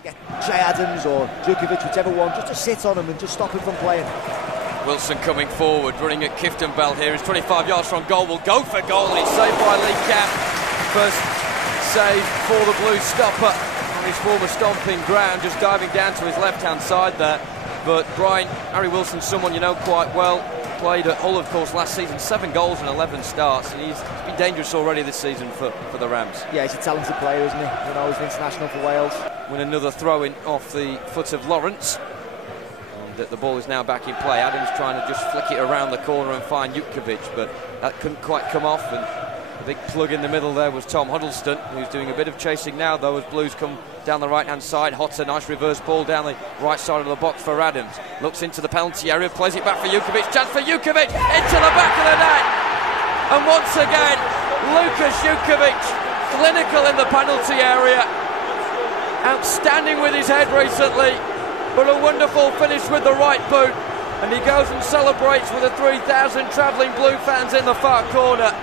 to get Jay Adams or Djukovic, whichever one, just to sit on him and just stop him from playing. Wilson coming forward, running at Kifton Bell here. He's 25 yards from goal, will go for goal, and it's saved by Lee Camp. First save for the Blues stopper on his former stomping ground, just diving down to his left-hand side there. But Brian, Harry Wilson's someone you know quite well. Played at Hull, of course, last season, 7 goals and 11 starts, and he's been dangerous already this season for the Rams. Yeah, he's a talented player, isn't he? You know, he's an international for Wales. Win another throw-in off the foot of Lawrence. And the ball is now back in play. Adams trying to just flick it around the corner and find Djukovic, but that couldn't quite come off, and the big plug in the middle there was Tom Huddleston, who's doing a bit of chasing now, though, as Blues come down the right-hand side. Hotter, nice reverse ball down the right side of the box for Adams. Looks into the penalty area, plays it back for Djukovic. Chance for Djukovic, into the back of the net. And once again, Lukas Djukovic, clinical in the penalty area. Outstanding with his head recently, but a wonderful finish with the right boot. And he goes and celebrates with the 3,000 travelling Blue fans in the far corner.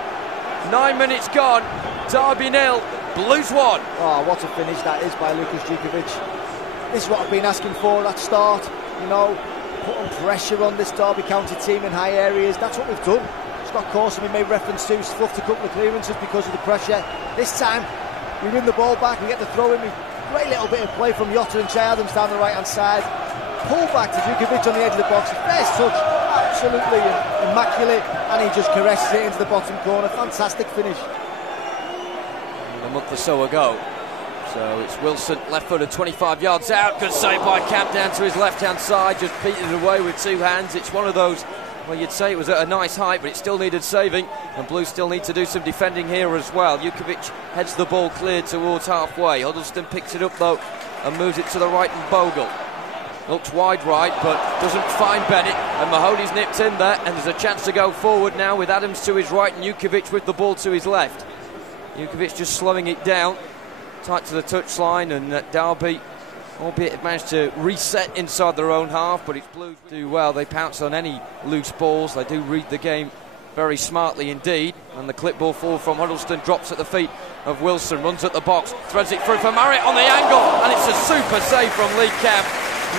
9 minutes gone, Derby 0, Blues 1. Oh, what a finish that is by Lukas Djukovic. This is what I've been asking for at start, you know, putting pressure on this Derby County team in high areas. That's what we've done. Scott Corson, we made reference to, fluffed a couple of clearances because of the pressure. This time, we win the ball back, we get the throw in. Great little bit of play from Yotta and Jay Adams down the right-hand side. Pull back to Djukovic on the edge of the box. First touch, absolutely immaculate, and he just caresses it into the bottom corner. Fantastic finish. A month or so ago. So it's Wilson, left-footed, 25 yards out. Good save by Camp down to his left-hand side. Just beat it away with 2 hands. It's one of those, well, you'd say it was at a nice height, but it still needed saving. And Blues still need to do some defending here as well. Djukovic heads the ball clear towards halfway. Huddleston picks it up, though, and moves it to the right and Bogle. Looks wide right, but doesn't find Bennett, and Mahoney's nipped in there, and there's a chance to go forward now with Adams to his right and Djukovic with the ball to his left. Djukovic just slowing it down, tight to the touchline, and Derby, albeit managed to reset inside their own half, but it's Blues do well. They pounce on any loose balls. They do read the game very smartly indeed, and the clip ball forward from Huddleston drops at the feet of Wilson, runs at the box, threads it through for Marriott on the angle, and it's a super save from Lee Camp.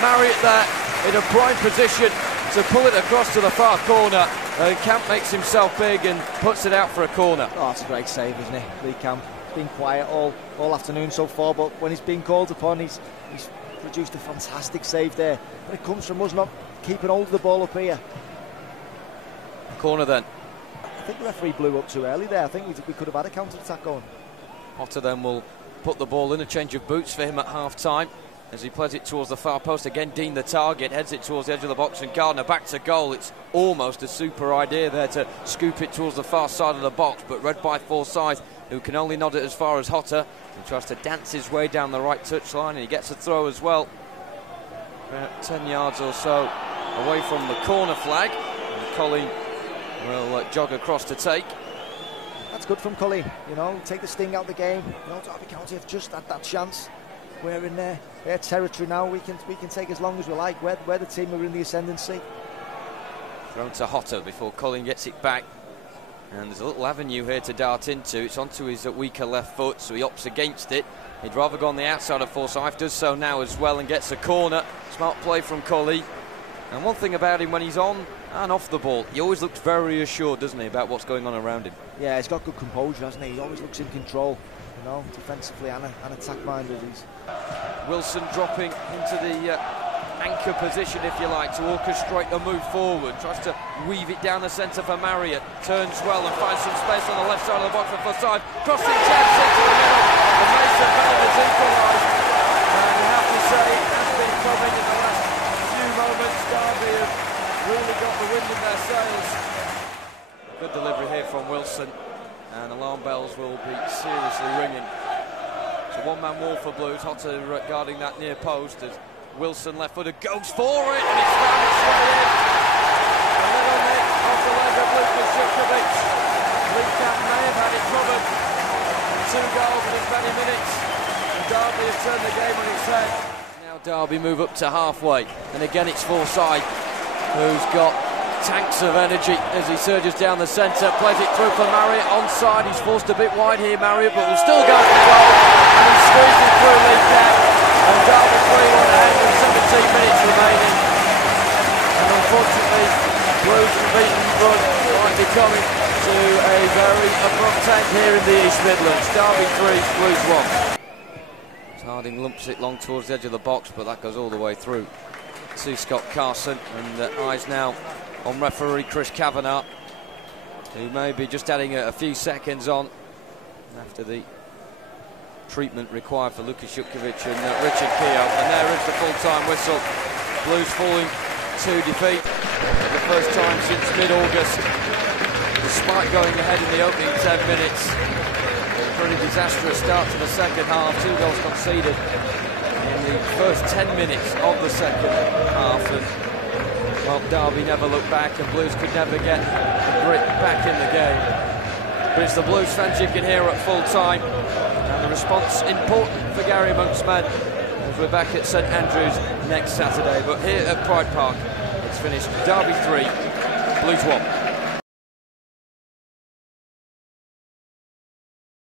Marriott there in a prime position to pull it across to the far corner, and Camp makes himself big and puts it out for a corner. Oh, it's a great save, isn't it? Lee Camp been quiet all afternoon so far, but when he's been called upon, he's produced a fantastic save there. But it comes from us not keeping hold of the ball up here. Corner then. I think the referee blew up too early there. I think we could have had a counter-attack going. Hotter then will put the ball in, a change of boots for him at half-time as he plays it towards the far post. Again, Dean the target, heads it towards the edge of the box, and Gardner back to goal. It's almost a super idea there to scoop it towards the far side of the box, but read by Forsyth, who can only nod it as far as Hotter. He tries to dance his way down the right touchline, and he gets a throw as well, about 10 yards or so away from the corner flag, and Colleen will jog across to take. That's good from Colleen, you know, take the sting out of the game. You know, Derby County have just had that chance. We're in their territory now. We can take as long as we like. We're the team who are in the ascendancy. Thrown to Hotter before Colleen gets it back. And there's a little avenue here to dart into. It's onto his weaker left foot, so he opts against it. He'd rather go on the outside of Forsyth, does so now as well, and gets a corner. Smart play from Colleen. And one thing about him, when he's on and off the ball, he always looks very assured, doesn't he, about what's going on around him? Yeah, he's got good composure, hasn't he? He always looks in control, you know, defensively and attack-minded. Wilson dropping into the anchor position, if you like, to orchestrate a move forward. Tries to weave it down the centre for Marriott. Turns well and finds some space on the left side of the box for Forsyth. Crossing chance into the middle. And Mason Bell has equalised. And you have to say, it has been coming in the last few moments. Derby have really got the wind in their sails. Good delivery here from Wilson. And alarm bells will be seriously ringing. It's a one-man wall for Blues. Hotter guarding that near post as Wilson left-footed goes for it, and it's found its way in. A little nick off the leg of Lukas Djukovic. Lee Camp may have had it covered. 2 goals in as many minutes. And Derby have turned the game on its head. Now Derby move up to halfway, and again it's Forsyth who's got tanks of energy as he surges down the centre, plays it through for Marriott onside. He's forced a bit wide here, Marriott, but will still go for goal, and he's squeezed it through Lee Camp, and Derby coming to a very abrupt end here in the East Midlands. Derby 3, Blues 1. Harding lumps it long towards the edge of the box, but that goes all the way through to Scott Carson, and eyes now on referee Chris Kavanagh, who may be just adding a few seconds on after the treatment required for Lukas Jutkiewicz and Richard Keogh. And there is the full-time whistle. Blues falling to defeat for the first time since mid-August, despite going ahead in the opening 10 minutes. A pretty disastrous start to the second half, 2 goals conceded in the first 10 minutes of the second half, and well, Derby never looked back, and Blues could never get the grit back in the game. But it's the Blues fans you can hear at full time, and the response important for Gary Monk's men as we're back at St Andrews next Saturday. But here at Pride Park, it's finished Derby 3, Blues 1.